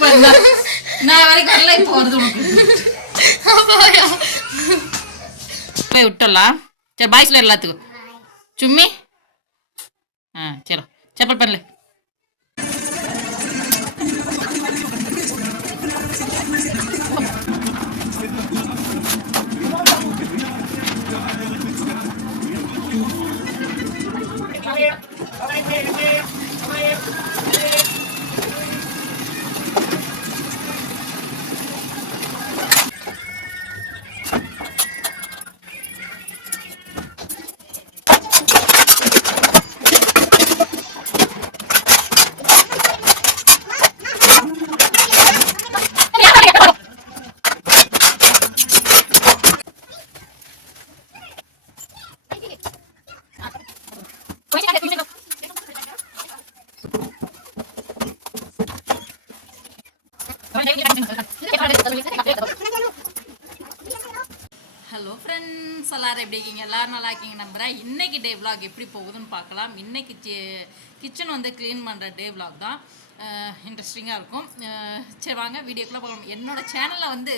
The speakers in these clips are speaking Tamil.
இப்ப நான் வரைக்கும் வரல இப்போ வருது உனக்கு. போயா. விட்டுடலாம். சரி பாய் சொல்ல எல்லாத்துக்கும். சும்மி. ஆ சரி செப்பல் பண்ணல ஹலோ ஃப்ரெண்ட்ஸ் எல்லாரும் எப்படி இருக்கீங்க? எல்லாரும் நல்லா இருக்கீங்க நம்புகிறேன் இன்றைக்கி டே விலாக் எப்படி போகுதுன்னு பார்க்கலாம். இன்னைக்கு கிச்சன் வந்து க்ளீன் பண்ணுற டே விலாக் தான். இன்ட்ரெஸ்டிங்காக இருக்கும். சரி வாங்க வீடியோக்குள்ளே போகலாம் என்னோடய சேனலில் வந்து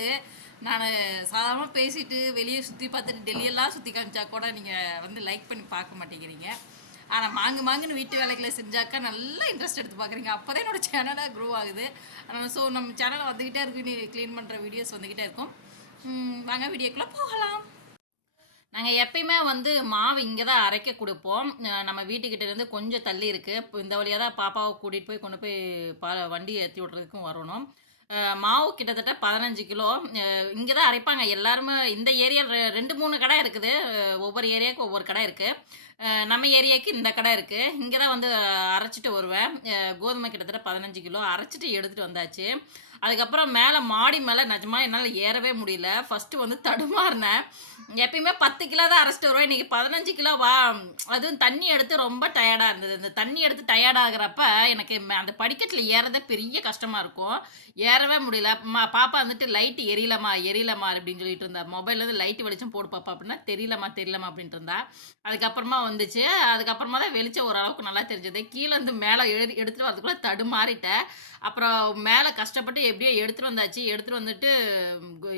நான் சாதாரணமாக பேசிட்டு வெளியே சுற்றி பார்த்துட்டு டெல்லியெல்லாம் சுற்றி காமிச்சா கூட நீங்கள் வந்து லைக் பண்ணி பார்க்க மாட்டேங்கிறீங்க. ஆனால் மாங்கு மாங்குன்னு வீட்டு வேலைகளை செஞ்சாக்கா நல்லா இன்ட்ரெஸ்ட் எடுத்து பார்க்குறீங்க. அப்போ தான் என்னோடய சேனலாக க்ரோ ஆகுது ஸோ நம்ம சேனலில் வந்துக்கிட்டே இருக்கு. நீ க்ளீன் பண்ணுற வீடியோஸ் வந்துக்கிட்டே இருக்கும். வாங்க வீடியோக்குள்ளே போகலாம். நாங்கள் எப்பயுமே வந்து மாவு இங்கே தான் அரைக்க கொடுப்போம். நம்ம வீட்டுக்கிட்டேருந்து கொஞ்சம் தள்ளி இருக்குது இப்போ இந்த வழியாக தான் பாப்பாவை கூட்டிகிட்டு போய் கொண்டு போய் பா வண்டி ஏற்றி விட்றதுக்கும் வரணும். மாவு கிட்டத்தட்ட பதினஞ்சு கிலோ. இங்கே தான் அரைப்பாங்க. எல்லாருமே இந்த ஏரியாவில் ரெண்டு மூணு கடை இருக்குது. ஒவ்வொரு ஏரியாவுக்கு ஒவ்வொரு கடை இருக்குது நம்ம ஏரியாவுக்கு இந்த கடை இருக்குது இங்கே தான் வந்து அரைச்சிட்டு வருவேன். கோதுமை கிட்டத்தட்ட பதினஞ்சு கிலோ. அரைச்சிட்டு எடுத்துகிட்டு வந்தாச்சு. அதுக்கப்புறம் மேலே மாடி மேலே நிஜமாக என்னால் ஏறவே முடியல. ஃபஸ்ட்டு வந்து தடுமாறினேன். எப்பயுமே பத்து கிலோ தான் அரைச்சிட்டு வருவேன். இன்றைக்கி பதினஞ்சு கிலோ வா அதுவும் தண்ணி எடுத்து ரொம்ப டயர்டாக இருந்தது. இந்த தண்ணி எடுத்து டயர்டாகிறப்ப எனக்கு அந்த படிக்கட்டில் ஏறதே பெரிய கஷ்டமாக இருக்கும். ஏறவே முடியல. மா பாப்பா வந்துட்டு லைட்டு எரியலம்மா எரியலம்மா அப்படின்னு சொல்லிட்டு இருந்தா. மொபைல்லேருந்து லைட்டு வெளிச்சம் போடு பாப்பா அப்படின்னா தெரியலம்மா தெரியலம்மா அப்படின்ட்டு இருந்தா. அதுக்கப்புறமா வந்துச்சு. அதுக்கப்புறமா தான் வெளிச்சம் ஓரளவுக்கு நல்லா தெரிஞ்சது. கீழே இருந்து மேலே எழு எடுத்துகிட்டு வரதுக்குள்ளே தடுமாறிட்டேன். அப்புறம் மேலே கஷ்டப்பட்டு எப்படியோ எடுத்துகிட்டு வந்தாச்சு. எடுத்துகிட்டு வந்துட்டு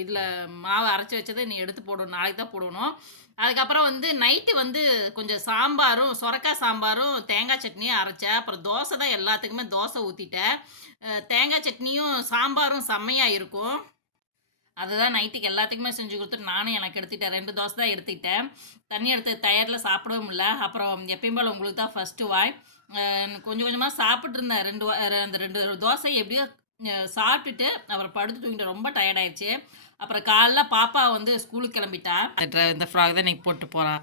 இதில் மாவு அரைச்சி வச்சதை நீ எடுத்து போடணும். நாளைக்கு தான் போடணும். அதுக்கப்புறம் வந்து நைட்டு வந்து கொஞ்சம் சாம்பாரும் சொரக்காய் சாம்பாரும் தேங்காய் சட்னியும் அரைச்சேன். அப்புறம் தோசை தான் எல்லாத்துக்குமே தோசை ஊற்றிட்டேன் தேங்காய் சட்னியும் சாம்பாரும் செம்மையாக இருக்கும். அதுதான் நைட்டுக்கு எல்லாத்துக்குமே செஞ்சு கொடுத்துட்டு நானும் எனக்கு எடுத்துக்கிட்டேன். ரெண்டு தோசை தான் எடுத்துக்கிட்டேன். தண்ணி எடுத்து டயரில் சாப்பிடவும் இல்லை. அப்புறம் எப்பயும் போல் உங்களுக்கு தான் ஃபஸ்ட்டு வாய். கொஞ்சம் கொஞ்சமாக சாப்பிட்ருந்தேன் ரெண்டு வா- அந்த ரெண்டு தோசை எப்படியோ சாப்பிட்டுட்டு அப்புறம் படுத்து தூங்கிட்டு ரொம்ப tired ஆயிடுச்சு அப்புறம் காலைல பாப்பா வந்து ஸ்கூலுக்கு கிளம்பிட்டா இந்த ஃப்ராக் தான் இன்னைக்கு போட்டு போகிறா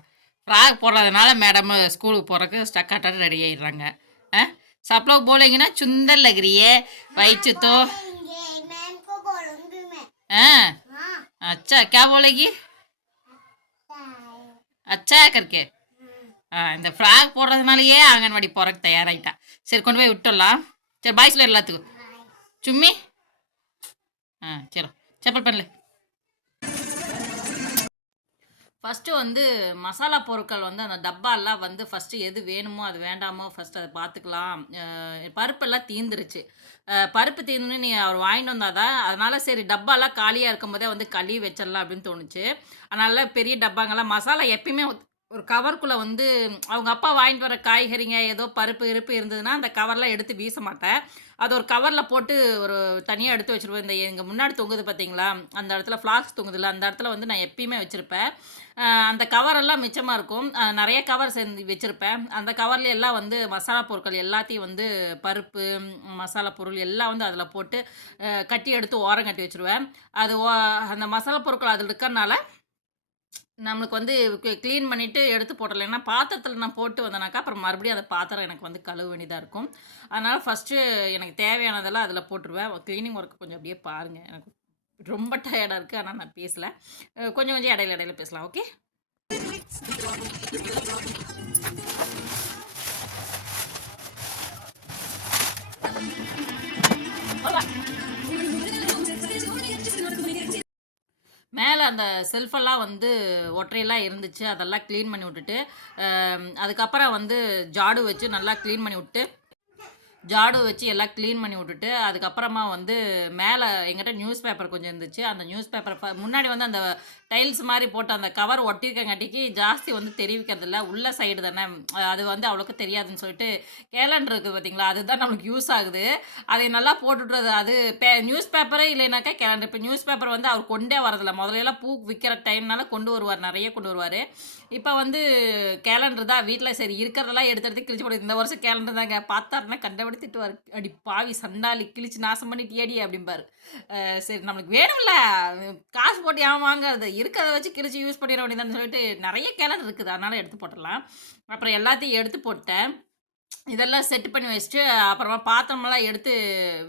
ஃப்ராக் போடுறதுனால மேடம் ஸ்கூலுக்கு போகிறக்கு ஸ்டக்காட்டாக ரெடி ஆயிடுறாங்க ஆ சப்ளோ போலேங்கன்னா சுந்தர் லகிரியே வயிற்று தோ मैम को बोलूंगी मैं हाँ हाँ अच्छा क्या बोलेगी अच्छा है करके ஆ இந்த ஃப்ராக் போடுறதுனாலயே அங்கன்வாடி போகிறக்கு தயாராகிட்டா சரி கொண்டு போய் விட்டுடலாம் சரி பாய் சொல்ல சும்மி ஆ சரி செப்பல் பண்ணல ஃபஸ்ட்டு வந்து மசாலா பொருட்கள் வந்து அந்த டப்பாலாம் வந்து ஃபஸ்ட்டு எது வேணுமோ அது வேண்டாமோ ஃபஸ்ட்டு அதை பார்த்துக்கலாம். பருப்பெல்லாம் தீந்துருச்சு. பருப்பு தீர்ந்து நீ அவர் வாங்கிட்டு வந்தாதான் அதனால் சரி டப்பாலாம் காலியாக இருக்கும்போதே வந்து கழுவி வச்சிடலாம் அப்படின்னு தோணுச்சு. அதனால பெரிய டப்பாங்கெல்லாம் மசாலா எப்பயுமே ஒரு கவருக்குள்ளே வந்து அவங்க அப்பா வாங்கிட்டு வர காய்கறிங்க ஏதோ பருப்பு இருப்பு இருந்ததுன்னா அந்த கவர்லாம் எடுத்து வீச மாட்டேன். அது ஒரு கவரில் போட்டு ஒரு தனியாக எடுத்து வச்சுருப்பேன் இந்த எங்கள் முன்னாடி தொங்குது பார்த்தீங்களா அந்த இடத்துல ஃப்ளாக்ஸ் தொங்குதுல அந்த இடத்துல வந்து நான் எப்பயுமே வச்சுருப்பேன். அந்த கவரெல்லாம் மிச்சமாக இருக்கும். நிறைய கவர் சேர்ந்து வச்சுருப்பேன். அந்த கவரில் எல்லாம் வந்து மசாலா பொருட்கள் எல்லாத்தையும் வந்து பருப்பு மசாலா பொருள் எல்லாம் வந்து அதில் போட்டு கட்டி எடுத்து ஓரம் கட்டி வச்சுருவேன். அது ஓ- அந்த மசாலா பொருட்கள் அதில் இருக்கிறனால நம்மளுக்கு வந்து க்ளீன் பண்ணிவிட்டு எடுத்து போட்டல ஏன்னா பாத்திரத்தில் நான் போட்டு வந்தேனாக்கா அப்புறம் மறுபடியும் அந்த பாத்திரம் எனக்கு வந்து கழுவ வேண்டியதாக இருக்கும். அதனால் ஃபஸ்ட்டு எனக்கு தேவையானதெல்லாம் அதில் போட்டுருவேன். க்ளீனிங் ஒர்க் கொஞ்சம் அப்படியே பாருங்கள் எனக்கு ரொம்ப டயர்டாக இருக்குது ஆனால் நான் பேசலை. கொஞ்சம் கொஞ்சம் இடையில இடையில பேசலாம். ஓகே மேலே அந்த செல்ஃபெல்லாம் வந்து ஒற்றையெல்லாம் இருந்துச்சு அதெல்லாம் க்ளீன் பண்ணி விட்டுட்டு அதுக்கப்புறம் வந்து ஜாடு வச்சு நல்லா க்ளீன் பண்ணி விட்டு ஜாடு வச்சு எல்லாம் க்ளீன் பண்ணி விட்டுட்டு அதுக்கப்புறமா வந்து மேலே எங்கிட்ட நியூஸ் பேப்பர் கொஞ்சம் இருந்துச்சு. அந்த நியூஸ் பேப்பர் முன்னாடி வந்து அந்த டைல்ஸ் மாதிரி போட்டு அந்த கவர் ஒட்டியிருக்கங்காட்டிக்கு ஜாஸ்தி வந்து தெரிவிக்கிறது இல்லை. உள்ள சைடு தானே. அது வந்து அவ்வளோக்கு தெரியாதுன்னு சொல்லிட்டு கேலண்டர் இருக்குது பார்த்தீங்களா அதுதான் நம்மளுக்கு யூஸ் ஆகுது. அதை நல்லா போட்டுடுறது அது பே நியூஸ் பேப்பரே இல்லைனாக்கா கேலண்டர் இப்போ நியூஸ் பேப்பர் வந்து அவர் கொண்டே வரதில்லை. முதல்ல பூ விற்கிற டைம்னால கொண்டு வருவார். நிறைய கொண்டு வருவார். இப்போ வந்து கேலண்டர் தான். வீட்டில் சரி இருக்கிறதெல்லாம் எடுத்து எடுத்து கிழிச்சு போடுது இந்த வருஷம் கேலண்டர் தாங்க. பார்த்தாருன்னா கண்டபடி திட்டுவார். அடி பாவி சண்டாளி கிழிச்சு நாசம் பண்ணி ஏடி அப்படிம்பாரு. சரி நம்மளுக்கு வேணும்ல. காசு போட்டு ஏன் வாங்குறது? இருக்கிறத வச்சு கிழிச்சு யூஸ் பண்ணிட வேண்டியதான்னு சொல்லிட்டு நிறைய கேலண்டர் இருக்குது. அதனால் எடுத்து போட்டுடலாம். அப்புறம் எல்லாத்தையும் எடுத்து போட்டேன். இதெல்லாம் செட் பண்ணி வச்சுட்டு அப்புறமா பாத்திரமெல்லாம் எடுத்து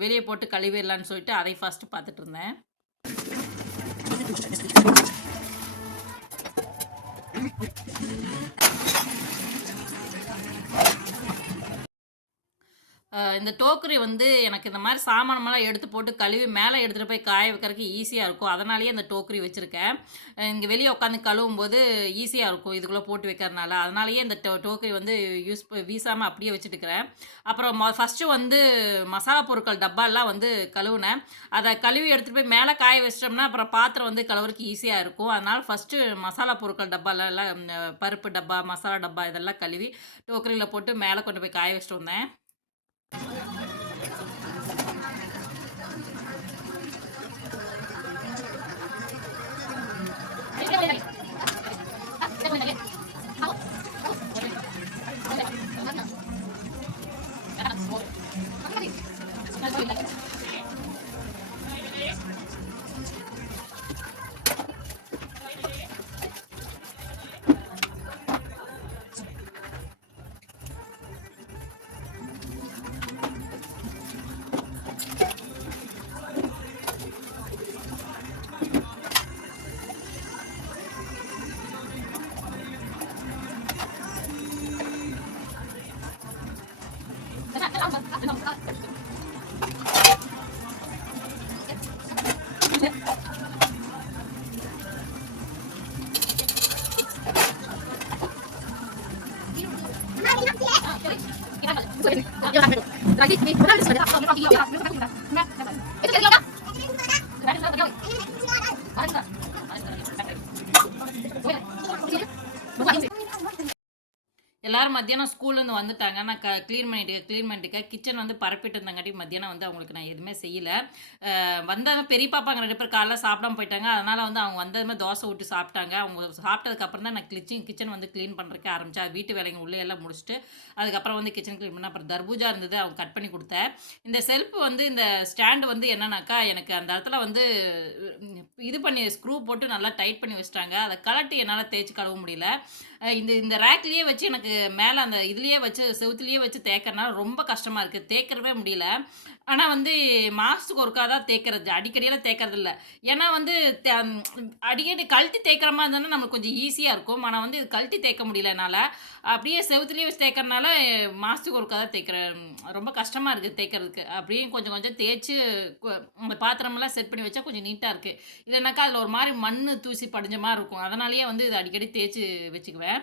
வெளியே போட்டு கழுவிடலான்னு சொல்லிட்டு அதை ஃபஸ்ட்டு பார்த்துட்டு இருந்தேன். よし。இந்த டோக்கரி வந்து எனக்கு இந்த மாதிரி சாமானமெல்லாம் எடுத்து போட்டு கழுவி மேலே எடுத்துகிட்டு போய் காய வைக்கிறதுக்கு ஈஸியாக இருக்கும். அதனாலேயே அந்த டோக்கரி வச்சுருக்கேன். இங்கே வெளியே உட்காந்து கழுவும் போது ஈஸியாக இருக்கும் இதுக்குள்ளே போட்டு வைக்கிறனால அதனாலேயே இந்த டோ டோக்கரி வந்து யூஸ் வீசாமல் அப்படியே வச்சுட்டுக்கிறேன். அப்புறம் மொ ஃபஸ்ட்டு வந்து மசாலா பொருட்கள் டப்பாலாம் வந்து கழுவுனேன். அதை கழுவி எடுத்துகிட்டு போய் மேலே காய வச்சிட்டோம்னா அப்புறம் பாத்திரம் வந்து கழுவுறதுக்கு ஈஸியாக இருக்கும். அதனால் ஃபஸ்ட்டு மசாலா பொருட்கள் டப்பாலெல்லாம் பருப்பு டப்பா மசாலா டப்பா இதெல்லாம் கழுவி டோக்கரியில் போட்டு மேலே கொண்டு போய் காய வச்சுட்டு வந்தேன். Thank you. எல்லாரும் மத்தியானம் வந்து வந்துட்டாங்க. நான் க க்ளீன் பண்ணிட்டு க்ளீன் பண்ணிட்டு கிச்சன் வந்து பரப்பிட்டு இருந்தங்காட்டி மத்தியானம் வந்து அவங்களுக்கு நான் எதுவுமே செய்யலை. வந்தவங்க பெரிய பாப்பாங்க ரெண்டு பேர் காலைல சாப்பிடாம போயிட்டாங்க. அதனால் வந்து அவங்க வந்ததுமே தோசை ஊட்டி சாப்பிட்டாங்க. அவங்க சாப்பிட்டதுக்கப்புறம் தான் நான் கிச்சன் கிச்சன் வந்து க்ளீன் பண்ணுறதுக்கு ஆரம்பித்தா வீட்டு வேலைங்க உள்ளே எல்லாம் முடிச்சுட்டு அதுக்கப்புறம் வந்து கிச்சன் க்ளீன் பண்ண அப்புறம் தர்பூஜா இருந்தது அவங்க கட் பண்ணி கொடுத்தேன். இந்த செல்ஃப் வந்து இந்த ஸ்டாண்டு வந்து என்னன்னாக்கா எனக்கு அந்த இடத்துல வந்து இது பண்ணி ஸ்க்ரூ போட்டு நல்லா டைட் பண்ணி வச்சிட்டாங்க. அதை கலட்டி என்னால் தேய்ச்சி கழுவ முடியல. இந்த இந்த ரேக்லேயே வச்சு எனக்கு மேலே அந்த இதுலேயே வச்சு செவுத்துலேயே வச்சு தேய்க்கறனால ரொம்ப கஷ்டமாக இருக்குது தேய்க்கறவே முடியல. ஆனால் வந்து மாதத்துக்கு ஒருக்கா தான் தேய்க்கிறது. அடிக்கடியெல்லாம் தேய்க்கறது இல்லை. ஏன்னா வந்து தே- அடிக்கடி கழட்டி தேய்க்கிற மாதிரி இருந்ததுன்னா நம்மளுக்கு கொஞ்சம் ஈஸியாக இருக்கும். ஆனால் வந்து இது கழட்டி தேய்க்க முடியல என்னால் அப்படியே செவத்துலேயே வச்சு தேய்க்கறனால மாதத்துக்கு ஒருக்கா தான் தேய்க்கிறேன் ரொம்ப கஷ்டமாக இருக்குது தேய்க்கிறதுக்கு. அப்படியே கொஞ்சம் கொஞ்சம் தேய்ச்சி அந்த பாத்திரமெல்லாம் செட் பண்ணி வச்சா கொஞ்சம் நீட்டாக இருக்குது இல்லைனாக்கா அதில் ஒரு மாதிரி மண் தூசி படிஞ்ச மாதிரி இருக்கும். அதனாலேயே வந்து இது அடிக்கடி தேய்ச்சி வச்சுக்குவேன்.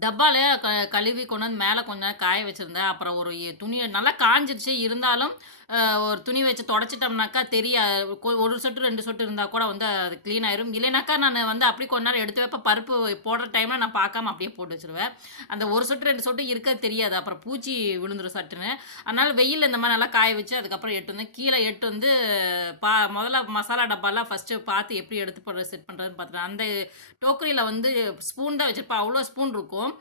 டப்பால க கழுவி கொண்டு வந்து மேலே கொஞ்ச நேரம் காய வச்சுருந்தேன். அப்புறம் ஒரு துணியை நல்லா காஞ்சிருச்சு. இருந்தாலும் ஒரு துணி வச்சு தொடச்சிட்டோம்னாக்கா தெரிய ஒரு சொட்டு ரெண்டு சொட்டு இருந்தால் கூட வந்து அது க்ளீன் ஆயிரும். இல்லைனாக்கா நான் வந்து அப்படி கொஞ்ச நேரம் எடுத்து வைப்பேன். பருப்பு போடுற டைமில் நான் பார்க்காம அப்படியே போட்டு வச்சுருவேன். அந்த ஒரு சொட்டு ரெண்டு சொட்டு இருக்க தெரியாது. அப்புறம் பூச்சி விழுந்துரும் சட்டுன்னு. அதனால் வெயில் இந்த மாதிரி நல்லா காய வச்சு அதுக்கப்புறம் எட்டு வந்து கீழே எட்டு வந்து பா முதல்ல மசாலா டப்பாலாம் ஃபஸ்ட்டு பார்த்து எப்படி எடுத்து போடுறது செட் பண்ணுறதுன்னு பார்த்துட்டேன் அந்த டோக்கரியில் வந்து ஸ்பூன் தான் வச்சுருப்பேன். அவ்வளோ ஸ்பூன் இருக்கும்.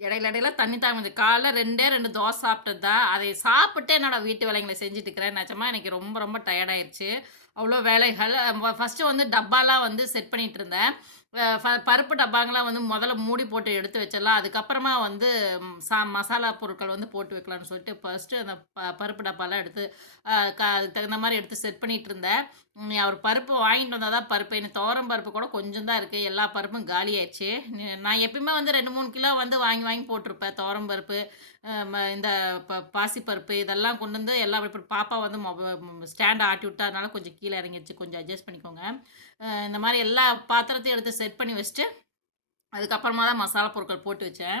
இடையில இடையில தண்ணி தான் காலைல ரெண்டே ரெண்டு தோசை சாப்பிட்டது தான் அதை சாப்பிட்டு என்னோட வீட்டு வேலைகளை செஞ்சுட்டு இருக்கிறேன் நிஜமா எனக்கு ரொம்ப ரொம்ப டயர்டாயிருச்சு. அவ்வளோ வேலைகள். ஃபஸ்ட்டு வந்து டப்பாலாம் வந்து செட் பண்ணிகிட்டு இருந்தேன் பருப்பு டப்பாங்கெலாம் வந்து முதல்ல மூடி போட்டு எடுத்து வச்சிடலாம். அதுக்கப்புறமா வந்து சா மசாலா பொருட்கள் வந்து போட்டு வைக்கலாம்னு சொல்லிட்டு ஃபஸ்ட்டு அந்த ப பருப்பு டப்பாலாம் எடுத்து க அதுக்கு தகுந்த மாதிரி எடுத்து செட் பண்ணிகிட்டு இருந்தேன் அவர் பருப்பு வாங்கிட்டு வந்தால் தான் பருப்பு. எனக்கு துவரம் பருப்பு கூட கொஞ்சம் தான் இருக்குது எல்லா பருப்பும் காலி ஆயிடுச்சு. நான் எப்பயுமே வந்து ரெண்டு மூணு கிலோ வந்து வாங்கி வாங்கி போட்டிருப்பேன் துவரம் பருப்பு ம- இந்த ப பாசிப்பருப்பு இதெல்லாம் கொண்டு வந்து எல்லா இப்போ பாப்பா வந்து ஸ்டாண்டை ஆட்டி விட்டா அதனால கொஞ்சம் கீழே இறங்கிடுச்சு. கொஞ்சம் அட்ஜஸ்ட் பண்ணிக்கோங்க. இந்த மாதிரி எல்லா பாத்திரத்தையும் எடுத்து செட் பண்ணி வச்சுட்டு அதுக்கப்புறமா தான் மசாலா பொருட்கள் போட்டு வச்சேன்.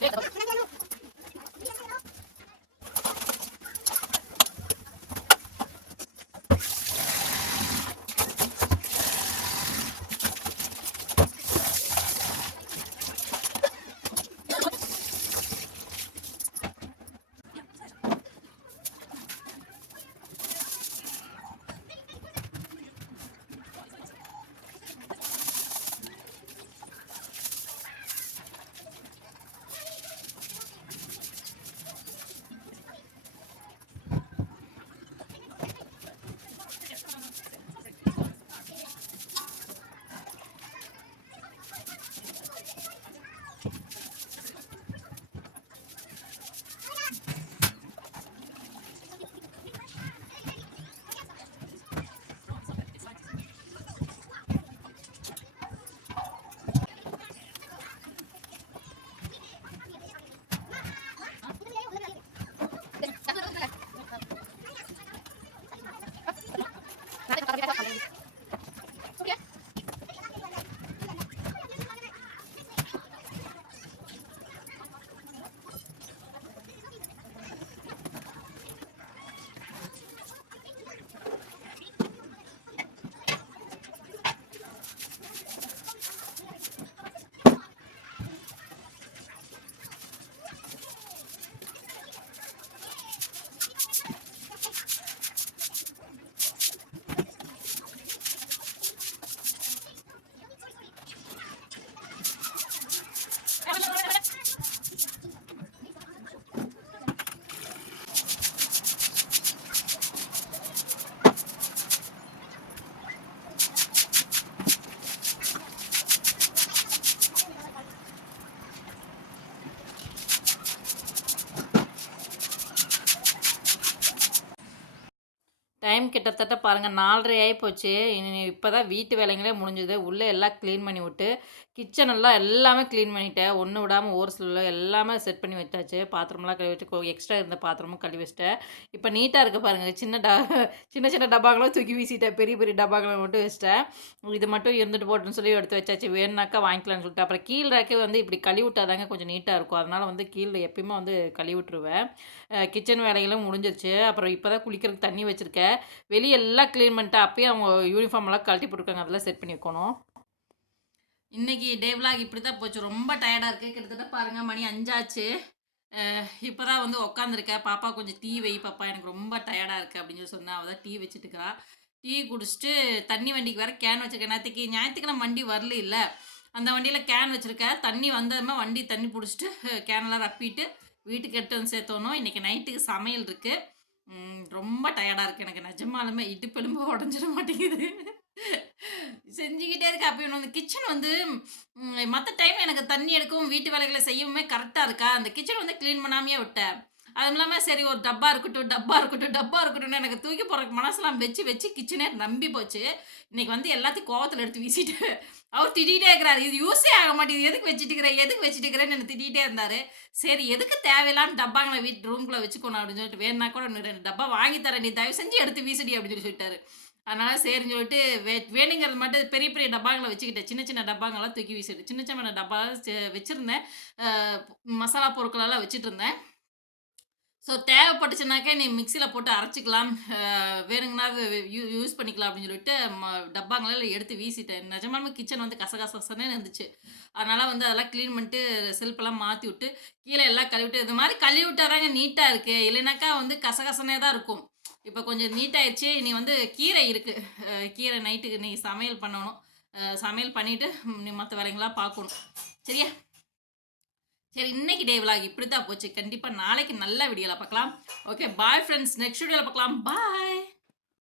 டைம் கிட்டத்தட்ட பாருங்கள் நாலரை ஆகி போச்சு. இப்போ தான் வீட்டு வேலைங்களே முடிஞ்சுது. உள்ளே எல்லாம் க்ளீன் பண்ணி விட்டு கிச்சன் எல்லாம் எல்லாமே க்ளீன் பண்ணிட்டேன். ஒன்று விடாமல் ஒரு சில எல்லாமே செட் பண்ணி வச்சாச்சு. பாத்திரமெல்லாம் கழுவி வச்சு எக்ஸ்ட்ரா இருந்த பாத்திரமும் கழுவி வச்சிட்டேன். இப்போ நீட்டாக இருக்குது பாருங்கள் சின்ன டா சின்ன சின்ன டப்பாங்களும் தூக்கி வீசிட்டேன். பெரிய பெரிய டப்பாக்களை மட்டும் வச்சிட்டேன். இது மட்டும் இருந்துட்டு போட்டுன்னு சொல்லி எடுத்து வச்சாச்சு. வேணுனாக்கா வாங்கிக்கலாம்னு சொல்லிட்டு. அப்புறம் கீழ் ரேக்கே வந்து இப்படி கழுவி விட்டாதாங்க கொஞ்சம் நீட்டாக இருக்கும். அதனால் வந்து கீழே எப்பயுமே வந்து கழுவி விட்டுருவேன். கிச்சன் வேலைகளும் முடிஞ்சிருச்சு. அப்புறம் இப்போ தான் குளிக்கிறதுக்கு தண்ணி வச்சுருக்கேன். வெளியெல்லாம் க்ளீன் பண்ணிட்டு அப்பயே அவங்க யூனிஃபார்ம் எல்லாம் கழட்டி போட்டுருக்காங்க. அதெல்லாம் செட் பண்ணி வைக்கணும். இன்றைக்கி டே விலாக் இப்படி தான் போச்சு. ரொம்ப டயர்டாக இருக்குது கிட்டத்தட்ட பாருங்கள் மணி அஞ்சாச்சு. இப்போ தான் வந்து உட்காந்துருக்கேன் பாப்பா கொஞ்சம் டீ வை பாப்பா. எனக்கு ரொம்ப டயர்டாக இருக்குது அப்படின்னு சொல்லி சொன்னா அவள் தான் டீ வச்சுட்டுக்கா. டீ குடிச்சிட்டு தண்ணி வண்டிக்கு வேற கேன் வச்சுருக்கேன். நேற்றுக்கு ஞாயிற்றுக்கிழமை வண்டி வரல இல்லை. அந்த வண்டியில் கேன் வச்சுருக்கேன். தண்ணி வந்ததுமே வண்டி தண்ணி பிடிச்சிட்டு கேனெல்லாம் ரப்பிட்டு வீட்டுக்கு எடுத்து வந்து சேர்த்தோணும். இன்றைக்கி நைட்டுக்கு சமையல் இருக்குது ரொம்ப டயர்டாக இருக்குது எனக்கு. நிஜமாலுமே இடுப்பெலும்பு உடஞ்சிட மாட்டேங்குது. செஞ்சுக்கிட்டே இருக்கு. அப்போ வந்து கிச்சன் வந்து மற்ற டைம் எனக்கு தண்ணி எடுக்கவும் வீட்டு வேலைகளை செய்யவுமே கரெக்டாக இருக்கா? அந்த கிச்சன் வந்து க்ளீன் பண்ணாமையே விட்டேன் அதுவும் இல்லாமல் சரி ஒரு டப்பா இருக்கட்டும் டப்பா இருக்கட்டும் டப்பா இருக்கட்டும்னு எனக்கு தூக்கி போகிறக்கு மனசெல்லாம் வச்சு வச்சு கிச்சனே நம்பி போச்சு. இன்றைக்கி வந்து எல்லாத்தையும் கோவத்தில் எடுத்து வீசிட்டு அவர் திட்டிகிட்டே இருக்கிறாரு. இது யூஸே ஆக மாட்டேங்குது. எதுக்கு வச்சுட்டு எதுக்கு வச்சுட்டு இருக்கிறேன்னு எனக்கு திட்டிகிட்டே இருந்தார். சரி எதுக்கு தேவையில்லான்னு டப்பாங்களை வீட்டு ரூம்குள்ளே வச்சுக்கணும் அப்படின்னு சொல்லிட்டு வேணுனா கூட ரெண்டு டப்பா வாங்கி தரேன். நீ தயவு செஞ்சு எடுத்து வீசடி அப்படின்னு சொல்லி சொல்லிட்டாரு. அதனால சரின்னு சொல்லிட்டு வே வேணுங்கிறது மட்டும் பெரிய பெரிய டப்பாங்களை வச்சுக்கிட்டேன். சின்ன சின்ன டப்பாங்களாம் தூக்கி வீசிட்டு சின்ன சின்ன டப்பா வச்சுருந்தேன். மசாலா பொருட்களெல்லாம் வச்சுட்டு இருந்தேன். ஸோ தேவைப்பட்டுச்சுனாக்கா நீ மிக்சியில் போட்டு அரைச்சிக்கலாம். வேணுங்கன்னா யூ யூஸ் பண்ணிக்கலாம் அப்படின்னு சொல்லிட்டு ம- டப்பாங்களெல்லாம் எடுத்து வீசிட்டேன். நிஜமாலுமே கிச்சன் வந்து கசகசன்னு இருந்துச்சு. அதனால் வந்து அதெல்லாம் க்ளீன் பண்ணிட்டு செல்ஃபெல்லாம் மாற்றி விட்டு கீழே எல்லாம் கழுவிட்டு இது மாதிரி கழுவி விட்டாதாங்க நீட்டாக இருக்குது இல்லைனாக்கா வந்து கசகசனே தான் இருக்கும். இப்போ கொஞ்சம் நீட்டாயிடுச்சு நீ வந்து கீரை இருக்குது கீரை நைட்டுக்கு நீ சமையல் பண்ணணும். சமையல் பண்ணிவிட்டு நீ மற்ற வேலைங்களாம் பார்க்கணும் சரியா? சரி இன்னைக்கு டே விலாக் இப்படி தான் போச்சு. கண்டிப்பாக நாளைக்கு நல்ல வீடியோவில் பார்க்கலாம் ஓகே பாய் ஃப்ரெண்ட்ஸ் நெக்ஸ்ட் வீடியோவில் பார்க்கலாம் பாய்